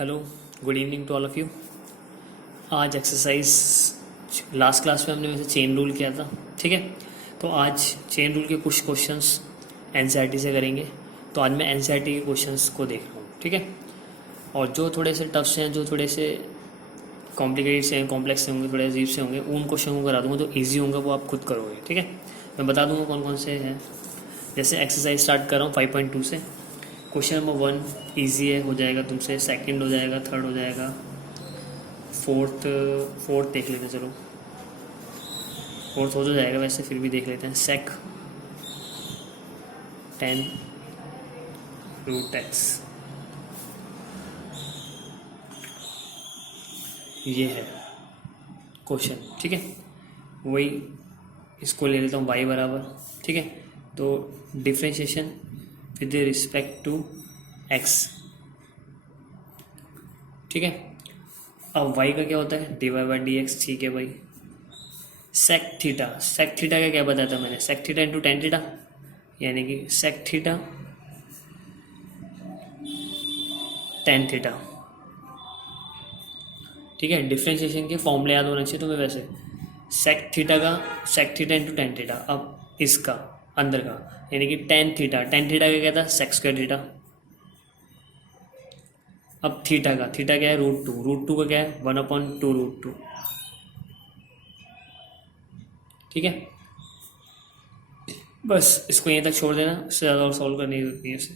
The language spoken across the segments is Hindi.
Hello, good evening to all of you. आज एक्सरसाइज लास्ट क्लास में हमने वैसे चेन रूल किया था, ठीक है। तो आज चेन रूल के कुछ क्वेश्चंस एनसीईआरटी से करेंगे। तो आज मैं एनसीईआरटी के क्वेश्चंस को देख रहा हूँ, ठीक है। और जो थोड़े से टफ से हैं, जो थोड़े से कॉम्प्लिकेटेड से हैं, कॉम्प्लेक्स से होंगे, थोड़े अजीब से होंगे, उन क्वेश्चन को करा दूँगा। जो ईजी होंगे वो आप खुद करोगे, ठीक है। मैं बता दूँगा कौन कौन से हैं। जैसे एक्सरसाइज स्टार्ट कर रहा हूँ 5.2 से। क्वेश्चन नंबर 1 ईजी है, हो जाएगा तुमसे। सेकंड हो जाएगा, थर्ड हो जाएगा, फोर्थ देख लेते हैं। चलो फोर्थ हो तो जाएगा वैसे, फिर भी देख लेते हैं। सेक 10 रूट एक्स, ये है क्वेश्चन, ठीक है। वही इसको ले लेता हूँ y बराबर, ठीक है। तो differentiation with respect to x, ठीक है। अब y का क्या होता है, डिवाई बाई डी एक्स, ठीक है भाई। सेक थीटा का क्या बताया था मैंने, sec theta into tan theta, यानी कि सेक थीटा टेन थीटा, ठीक है। डिफ्रेंशिएशन के फॉर्मूले याद होने चाहिए तुम्हें वैसे। Sec theta into tan theta. अब इसका अंदर का यानी कि टेन थीटा का क्या था, सेक स्क्वायर थीटा। अब थीटा क्या है, रूट टू का क्या है, 1/2√2, ठीक है। बस इसको यहीं तक छोड़ देना, इससे ज़्यादा और सॉल्व करने की जरूरत नहीं है इसे।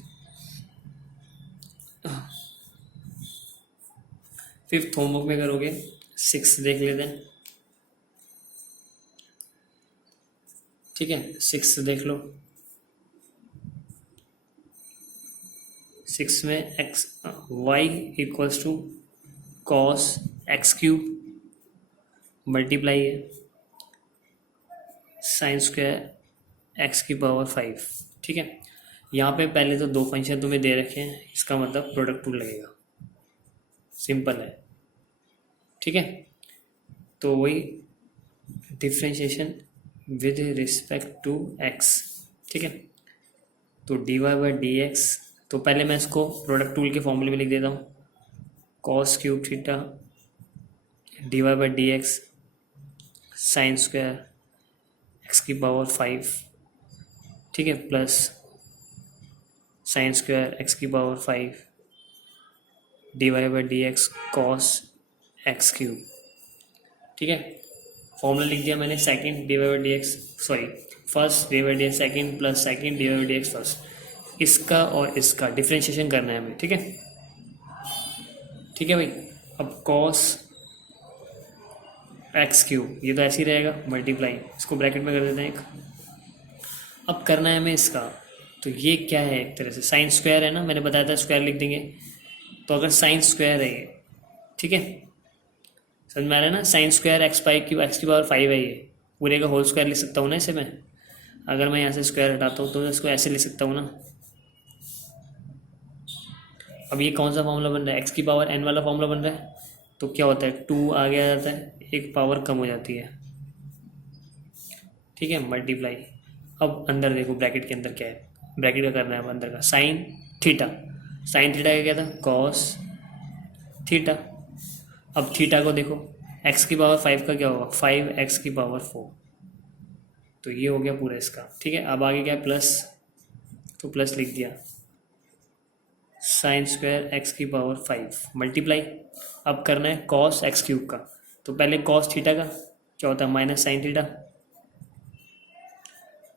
फिफ्थ होमवर्क में करोगे, 6 देख लेते हैं, ठीक है। 6 देख लो। 6 में x y equals to cos x cube multiply है साइन स्क्वायर एक्स की पावर 5, ठीक है। यहाँ पे पहले तो दो फंक्शन तुम्हें दे रखे हैं, इसका मतलब प्रोडक्ट रूल लगेगा, सिंपल है, ठीक है। तो वही differentiation with respect to x, ठीक है। तो d y by d x, तो पहले मैं इसको प्रोडक्ट टूल के फॉर्मूले में लिख देता हूँ। Cos cube theta d y by d x sine square x की पावर 5, ठीक है, प्लस साइन स्क्वायर एक्स की power 5 d y by d x cos x cube, ठीक है। फॉर्मूला लिख दिया मैंने। Second d y by d x, sorry first d y d x second plus second d y by d x first. इसका और इसका डिफ्रेंशिएशन करना है हमें, ठीक है, ठीक है भाई। अब कॉस एक्स क्यूब, ये तो ऐसे ही रहेगा, मल्टीप्लाई, इसको ब्रैकेट में कर देते हैं एक। अब करना है हमें इसका, तो ये क्या है, एक तरह से साइन स्क्वायर है ना, मैंने बताया था स्क्वायर लिख देंगे। तो अगर साइन स्क्वायर है ये, ठीक है, समझ में आ रहा है ना। साइन स्क्वायर एक्स पाई क्यूब एक्स की पावर 5 है, ये पूरे का होल स्क्वायर लिख सकता हूँ ना इसे मैं। अगर मैं यहाँ से स्क्वायर हटाता हूँ तो इसको ऐसे लिख सकता हूँ ना। अब ये कौन सा फॉर्मूला बन रहा है, एक्स की पावर एन वाला फॉर्मूला बन रहा है। तो क्या होता है, 2 आगे आ जाता है, एक पावर कम हो जाती है, ठीक है, मल्टीप्लाई। अब अंदर देखो ब्रैकेट के अंदर क्या है, ब्रैकेट का करना है अब अंदर का। साइन थीटा का क्या था, कॉस थीटा। अब थीटा को देखो, एक्स की पावर 5 का क्या होगा, 5x की पावर 4। तो ये हो गया पूरा इसका, ठीक है। अब आगे क्या है, प्लस, तो प्लस लिख दिया, साइन स्क्वायर एक्स की पावर 5 मल्टीप्लाई। अब करना है कॉस एक्स क्यूब का, तो पहले कॉस थीटा का क्या होता है, माइनस साइन थीटा।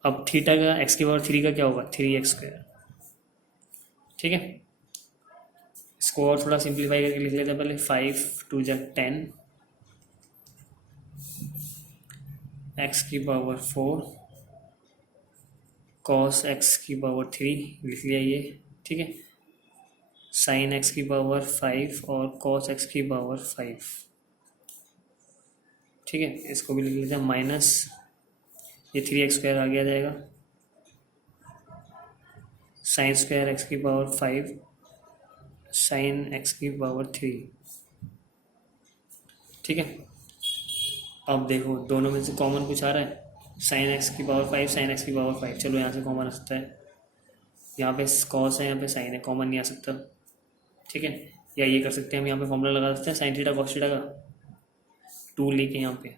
अब थीटा का एक्स की पावर 3 का क्या होगा, 3x स्क्वायर, ठीक है। इसको और थोड़ा सिंप्लीफाई करके लिख लेते हैं पहले। 5 2 जा 10 एक्स की पावर 4 कॉस एक्स की पावर 3 लिख लिया ये, ठीक है। साइन एक्स की पावर 5 और कॉस एक्स की पावर 5, ठीक है। इसको भी लिख लेते हैं माइनस, ये 3x स्क्वायर आगे आ जाएगा, साइन स्क्वायर एक्स की पावर 5 साइन एक्स की पावर 3, ठीक है। अब देखो दोनों में से कॉमन कुछ आ रहा है, साइन एक्स की पावर 5 साइन एक्स की पावर 5, चलो यहाँ से कॉमन आ सकता है। यहाँ पे कॉस है, यहाँ पे साइन है, कॉमन नहीं आ सकता, ठीक है। या ये कर सकते हैं हम, यहाँ पे फॉर्मूला लगा सकते हैं साइन थीटा कॉस थीटा का 2 लेके यहाँ पे,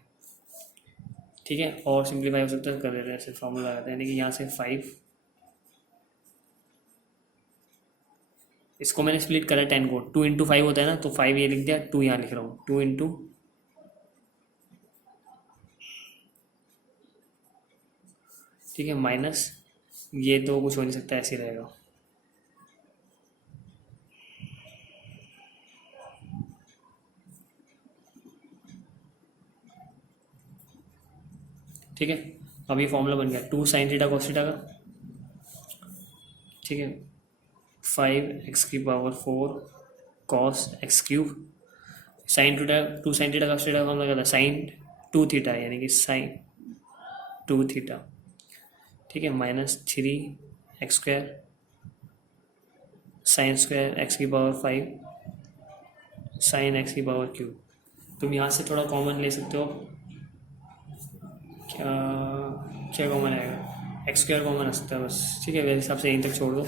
ठीक है। और सिंप्लीफाई हो सकता है कर देते हैं, ऐसे फॉर्मूला लगाते हैं, यानी कि यहाँ से 5, इसको मैंने स्प्लिट करा 10 को, 2 इंटू 5 होता है ना, तो 5 ये लिख दिया, 2 यहाँ लिख रहा हूँ, 2 इंटू, ठीक है, माइनस ये तो कुछ हो नहीं सकता, ऐसे ही रहेगा, ठीक है। अब ये फॉर्मूला बन गया 2 साइन थीटा कॉस थीटा का, ठीक है, 5x⁴ cos x³ sine theta, 2 sine theta cos theta का फॉर्मूला क्या था, साइन 2 थीटा, यानी कि साइन 2 थीटा, ठीक है, -3x² sine square x⁵ sign x⁵। तुम यहाँ से थोड़ा कॉमन ले सकते हो, क्या क्या कॉमन आएगा, x² कॉमन आ सकता है बस, ठीक है, मेरे हिसाब से यहीं तक छोड़ दो,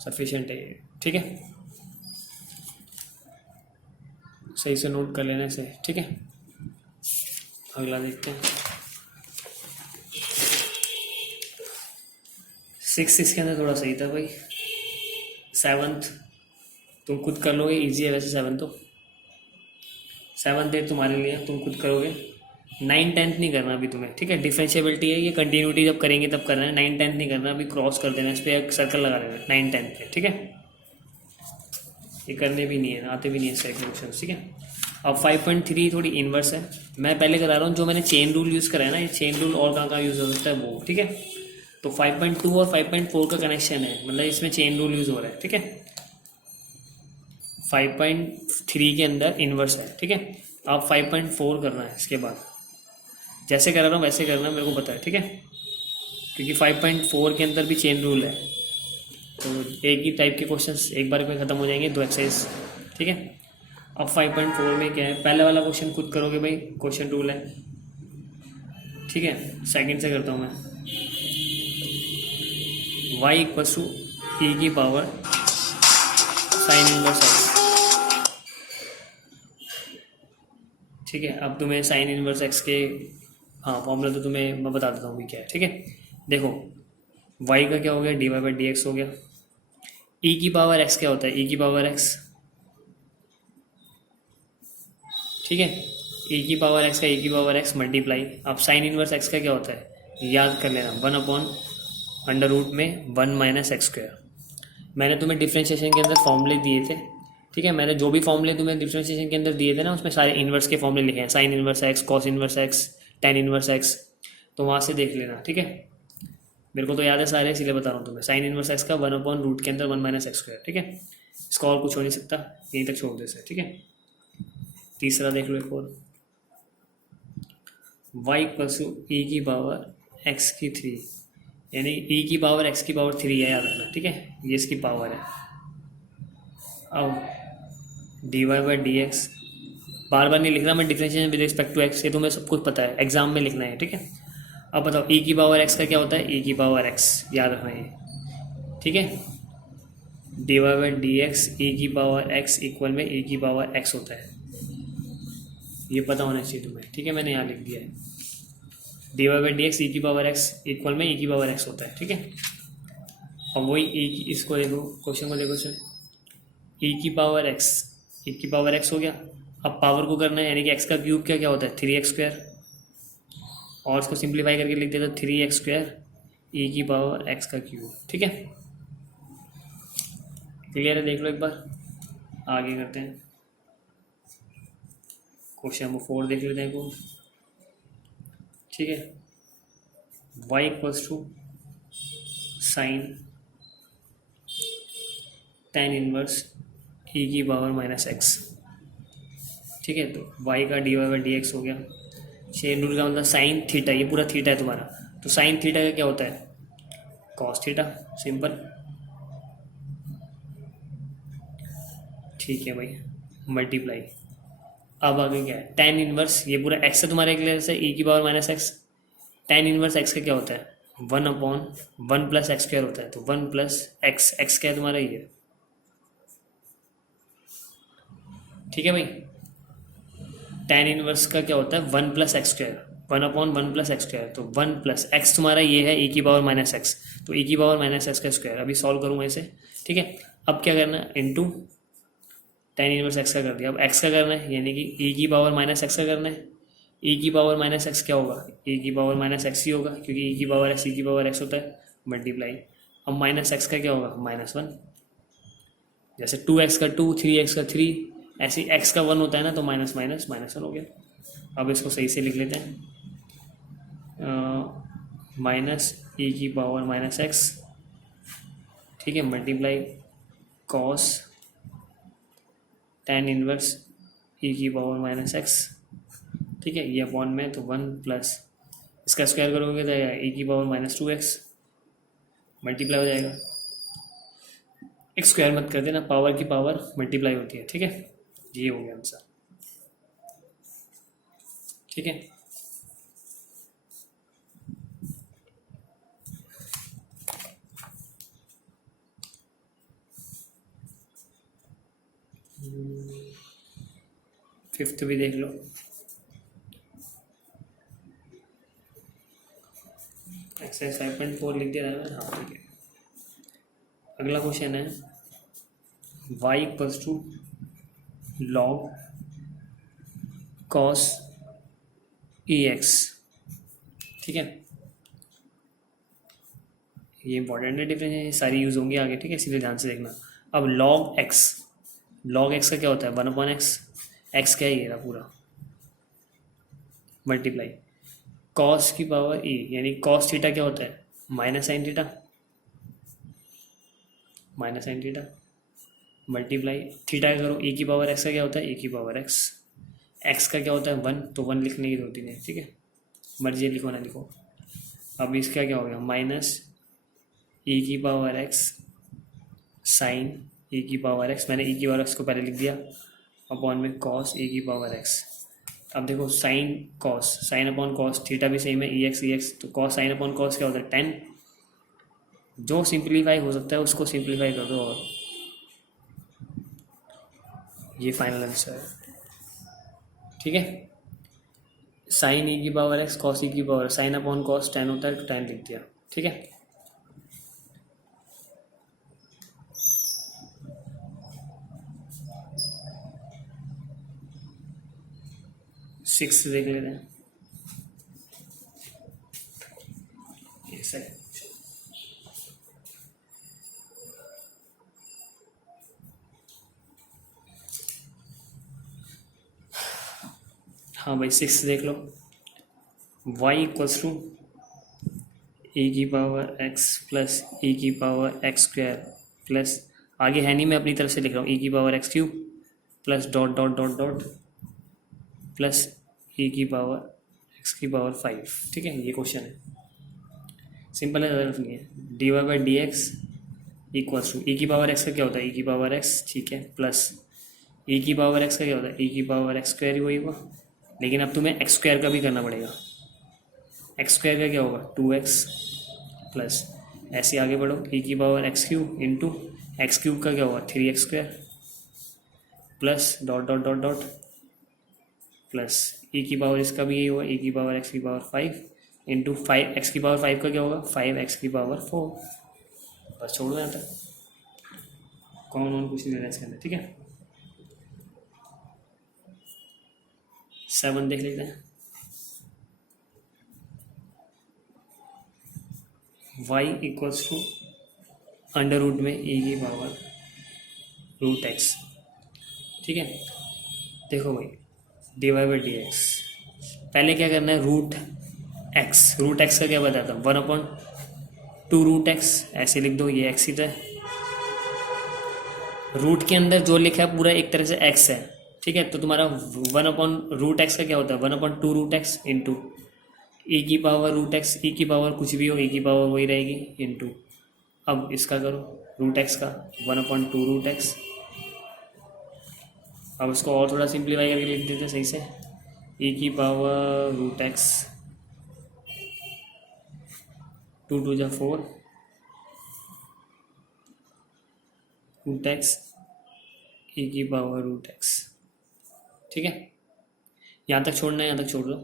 सफिशिएंट है ये, ठीक है, सही से नोट कर लेने से, ठीक है। अगला देखते हैं 6 इसके अंदर थोड़ा सही था भाई, 7th तुम खुद कर लोगे, इजी है वैसे 7 तो, 7th डेट तुम्हारे लिए तुम खुद करोगे, 9 10th नहीं करना अभी तुम्हें, ठीक है, डिफरेंशिएबिलिटी है ये, कंटिन्यूटी जब करेंगे तब करना है, 9 10th नहीं करना, अभी क्रॉस कर देना, इस पर एक सर्कल लगा देना 9 10th पे, ठीक है, ये करने भी नहीं है, आते भी नहीं है साइड क्वेश्चन, ठीक है। अब 5.3 थोड़ी इनवर्स है, मैं पहले करा रहा हूँ, जो मैंने चेन रूल यूज़ करा है ना, ये चेन रूल और कहाँ यूज़ हो सकता है वो, ठीक है। तो 5.2 और 5.4 का कनेक्शन है, मतलब इसमें चेन रूल यूज़ हो रहा है, ठीक है। 5.3 के अंदर इनवर्स है, ठीक है। अब 5.4 करना है, इसके बाद जैसे करा रहा हूँ वैसे करना है, मेरे को पता है, ठीक है, क्योंकि 5.4 के अंदर भी चेन रूल है, तो एक ही टाइप के क्वेश्चंस एक बार में ख़त्म हो जाएंगे, 2 एक्सरसाइज, ठीक है। अब 5.4 में क्या है, पहले वाला क्वेश्चन खुद करोगे भाई, क्वेश्चन रूल है, ठीक है। सेकंड से करता हूँ मैं, y इक्वल्स टू e की पावर साइन इनवर्स x, ठीक है। अब तुम्हें साइन इनवर्स x के, हाँ फॉर्मूला तो तुम्हें मैं बता देता हूँ भी क्या है, ठीक है। देखो y का क्या हो गया, dy/dx हो गया, e की पावर x क्या होता है, e की पावर x, ठीक है, e की पावर x का e की पावर x मल्टीप्लाई, अब साइन इनवर्स x का क्या होता है, याद कर लेना, 1/√में 1 - x²। मैंने तुम्हें डिफ्रेंशिएशन के अंदर फॉर्मूले दिए थे, ठीक है, मैंने जो भी फॉर्मूले तुम्हें डिफ्रेंशिएशन के अंदर दिए थे ना, उसमें सारे इन्वर्स के फॉर्मूले लिखे हैं, sine inverse x, cos inverse x, tan inverse x, तो वहाँ से देख लेना, ठीक है। मेरे को तो याद है सारे, इसीलिए बता रहा हूँ तुम्हें, साइन इनवर्स x का 1/√के अंदर 1 - x², ठीक है। इसका और कुछ हो नहीं सकता, यहीं तक छोड़ दे से, ठीक है। तीसरा देख लो एक और, y इक्वल्स टू e की पावर x⁵, यानी e की पावर x⁵ है, याद रखना, ठीक है, ये इसकी पावर है। अब dy/dx, बार बार नहीं लिखना मैं, differentiation with respect to x, ये तुम्हें सब कुछ पता है, एग्जाम में लिखना है, ठीक है। अब बताओ e की पावर x का क्या होता है, e की पावर x, याद रखना है, ठीक है। dy/dx e की पावर x इक्वल में e की पावर x होता है, ये पता होना चाहिए तुम्हें, ठीक है, मैंने यहाँ लिख दिया है, dy/dx e की पावर x इक्वल में e की पावर x होता है, ठीक है। अब वही इसको देखो, क्वेश्चन को देखो सर, e की पावर x हो गया, अब पावर को करना है, यानी कि x का क्यूब क्या क्या होता है, 3x², और इसको सिंप्लीफाई करके लिख देते 3x² e की पावर x का क्यूब, ठीक है। क्लियर है, देख लो एक बार, आगे करते हैं, क्वेश्चन नंबर 4 देख लेते हैं को, ठीक है। y equals to sine tan inverse e की पावर -x, ठीक है। तो y का dy/dx हो गया, चेन रूल का मतलब साइन थीटा, ये पूरा थीटा है तुम्हारा, तो साइन थीटा का क्या होता है, कॉस थीटा, सिंपल, ठीक है भाई, मल्टीप्लाई। अब आगे क्या है, टेन इनवर्स, ये पूरा x है तुम्हारे क्लियर से, e की power -x, tan inverse x का क्या होता है, 1/1 + x² होता है, तो 1 + x, x क्या है तुम्हारा, ये ठीक है भाई। tan इनवर्स का क्या होता है 1+x², 1/1+x², तो 1+x तुम्हारा ये है e⁻⁻x, तो e⁻⁻x का स्क्वायर। अभी सॉल्व करूँगा इसे, ठीक है। अब क्या करना है, इंटू tan इनवर्स x का कर दिया, अब x का करना है, यानी कि e⁻⁻x का करना है। e⁻⁻x क्या होगा, e⁻⁻x ही होगा, क्योंकि e⁻x होता है, मल्टीप्लाई। अब -x का क्या होगा, -1। जैसे 2x का 2, 3x का 3, ऐसे x का 1 होता है ना, तो माइनस माइनस -1 हो गया। अब इसको सही से लिख लेते हैं, -e⁻⁻x, ठीक है, multiply cos tan inverse e⁻⁻x, ठीक है, ये अपॉन में, तो 1+ इसका स्क्वायर करोगे तो e⁻⁻2x मल्टीप्लाई हो जाएगा। एक स्क्वायर मत कर देना, पावर की पावर मल्टीप्लाई होती है, ठीक है। ये हो गया आंसर, ठीक है। फिफ्थ भी देख लो, एक्सरसाइज 5.4 लिख दिया था, हाँ ठीक है। अगला क्वेश्चन है y = log cos ex, ठीक है। ये इंपॉर्टेंट है, डिफरेंस है, सारी यूज होंगी आगे, ठीक है, इसलिए ध्यान से देखना। अब log x का क्या होता है 1/x, x क्या है ये पूरा, मल्टीप्लाई cos की पावर e, यानी cos थीटा क्या होता है -sin थीटा, मल्टीप्लाई थीटा करो, e⁻x का क्या होता है e⁻x, x का क्या होता है 1, तो 1 लिखने की जरूरत नहीं, ठीक है, मर्जी लिखो ना लिखो। अब इसका क्या हो गया -e⁻x साइन e⁻x, मैंने e⁻x को पहले लिख दिया, अपॉन में cos e⁻x। अब देखो साइन अपॉन कॉस, थीटा भी सेम है, e x, तो cos साइन अपॉन कॉस क्या होता है 10, जो सिंप्लीफाई हो सकता है उसको सिंप्लीफाई कर दो, और ये फाइनल आंसर है, ठीक है। Sine e⁻x cos e⁻, sine upon cos 10 होता है, तो 10 लिख दिया, ठीक है। सिक्स देख लेते हैं, ये सही। हाँ भाई 6 देख लो, y = e⁻x plus e⁻x² plus, आगे है नहीं, मैं अपनी तरफ से लिख रहा हूँ e⁻x³ plus dot dot dot dot plus e⁻x⁵, ठीक है। ये क्वेश्चन है, सिंपल है, ज़्यादा नहीं है। dy/dx = e⁻x का क्या होता है e⁻x, ठीक है, प्लस e⁻x का क्या होता है e⁻x² ही वही हुआ, लेकिन अब तुम्हें x² का भी करना पड़ेगा, x² का क्या होगा 2x प्लस, ऐसे आगे बढ़ो e⁻x³ इंटू x³ का क्या होगा 3x² plus dot dot dot dot plus e⁻, इसका भी यही होगा e⁻x⁵ इंटू 5x⁵ का क्या होगा 5x⁴, बस छोड़ दो यहाँ तक, कौन कुछ नहीं देना इसके अंदर, ठीक है। 7 देख लेते हैं, y = अंडर रूट में e⁻√x, ठीक है। देखो भाई dy/dx, पहले क्या करना है रूट एक्स का क्या बताता हूँ 1/2√x, ऐसे लिख दो, ये x ही तो है, रूट के अंदर जो लिखा है पूरा एक तरह से x है, ठीक है। तो तुम्हारा 1/√x का क्या होता है 1/2√x इंटू e⁻√x, e की पावर कुछ भी हो, e की पावर वही रहेगी इंटू, अब इसका करो √x का 1/2√x, अब इसको और थोड़ा सिंप्लीफाई करके लिख देते सही से, e⁻√x 2 × 2 = 4 √x e⁻√x, ठीक है, यहाँ तक छोड़ना है, यहाँ तक छोड़ दो,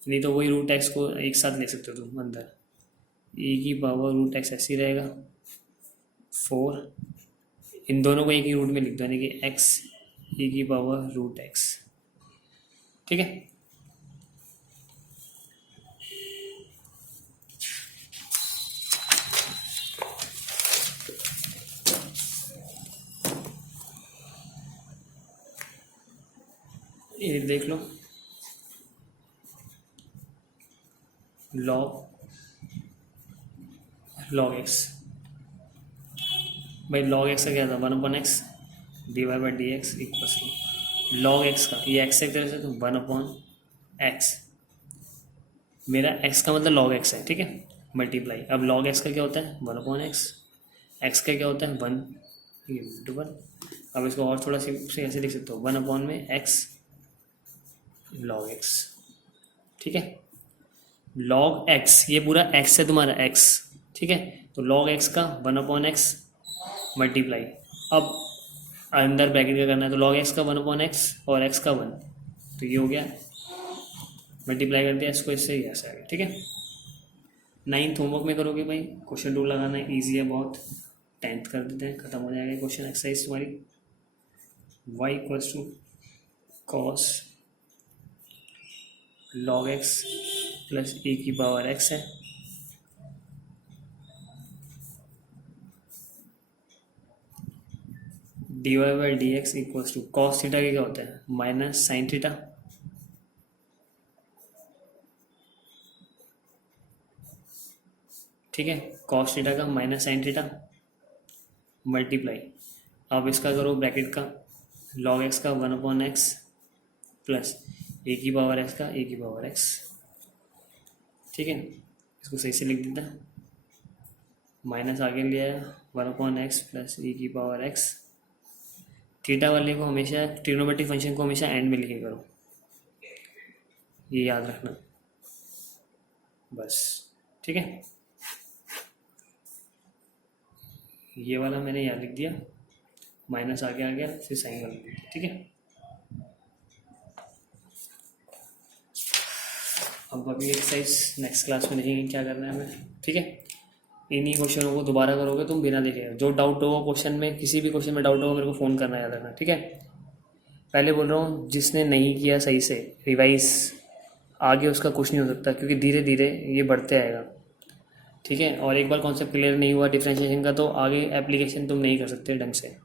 नहीं तो वही रूट एक्स को एक साथ ले सकते हो तुम अंदर, e की पावर रूट एक्स ऐसे ही रहेगा 4, इन दोनों को एक ही रूट में लिख दो, यानी कि x e की पावर रूट एक्स। ठीक है, ये देख लो, log x, भाई log x का क्या था 1/x divide by d x equals to log x का, ये x एक तरह से तो 1/x, मेरा x का मतलब log x है, ठीक है, मल्टीप्लाई, अब log x का क्या होता है 1/x, x का क्या होता है 1, ये इंटू 1, अब इसको और थोड़ा सी ऐसे लिख सकते हो 1 में x log x, ठीक है, log x, ये पूरा x है तुम्हारा x, ठीक है, तो log x का 1/x मल्टीप्लाई, अब अंदर ब्रैकेट का करना है, तो log x का 1/x और x का 1, तो ये हो गया, मल्टीप्लाई कर दिया इसको इससे, ऐसा आ गया, ठीक है। 9th होमवर्क में करोगे भाई, क्वेश्चन टू लगाना है, ईजी है बहुत, 10th कर देते हैं, खत्म हो जाएगा क्वेश्चन एक्सरसाइज तुम्हारी। y equals to cos log x plus e की पावर x है, d y by d x equals to cos theta का क्या होता है माइनस साइन थीटा, ठीक है, कॉस थीटा का माइनस साइन थीटा मल्टीप्लाई, अब इसका करो ब्रैकेट का log x का 1/x प्लस ए की पावर x का ए की पावर x, ठीक है, इसको सही से लिख देता, माइनस आगे लिया है 1/x प्लस ए की पावर x, थीटा वाले को हमेशा, ट्रिग्नोमेट्रिक फंक्शन को हमेशा एंड में लिखे करो, ये याद रखना बस, ठीक है, ये वाला मैंने यहाँ लिख दिया, माइनस आगे आ गया, फिर साइन वाला लिख दिया, ठीक है। अब अभी एक्सरसाइज नेक्स्ट क्लास में देखेंगे क्या करना है हमें, ठीक है। इन्हीं क्वेश्चनों को दोबारा करोगे तुम बिना देखे, जो डाउट हो क्वेश्चन में, किसी भी क्वेश्चन में डाउट हो मेरे को फ़ोन करना याद रखना, ठीक है। पहले बोल रहा हूँ, जिसने नहीं किया सही से रिवाइज, आगे उसका कुछ नहीं हो सकता, क्योंकि धीरे धीरे ये बढ़ते आएगा, ठीक है। और एक बार कॉन्सेप्ट क्लियर नहीं हुआ डिफरेंशिएशन का, तो आगे एप्लीकेशन तुम नहीं कर सकते ढंग से,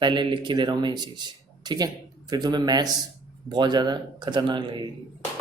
पहले लिख के दे रहा हूँ मैं ये चीज़, ठीक है। फिर तुम्हें मैथ्स बहुत ज़्यादा खतरनाक लगेगी।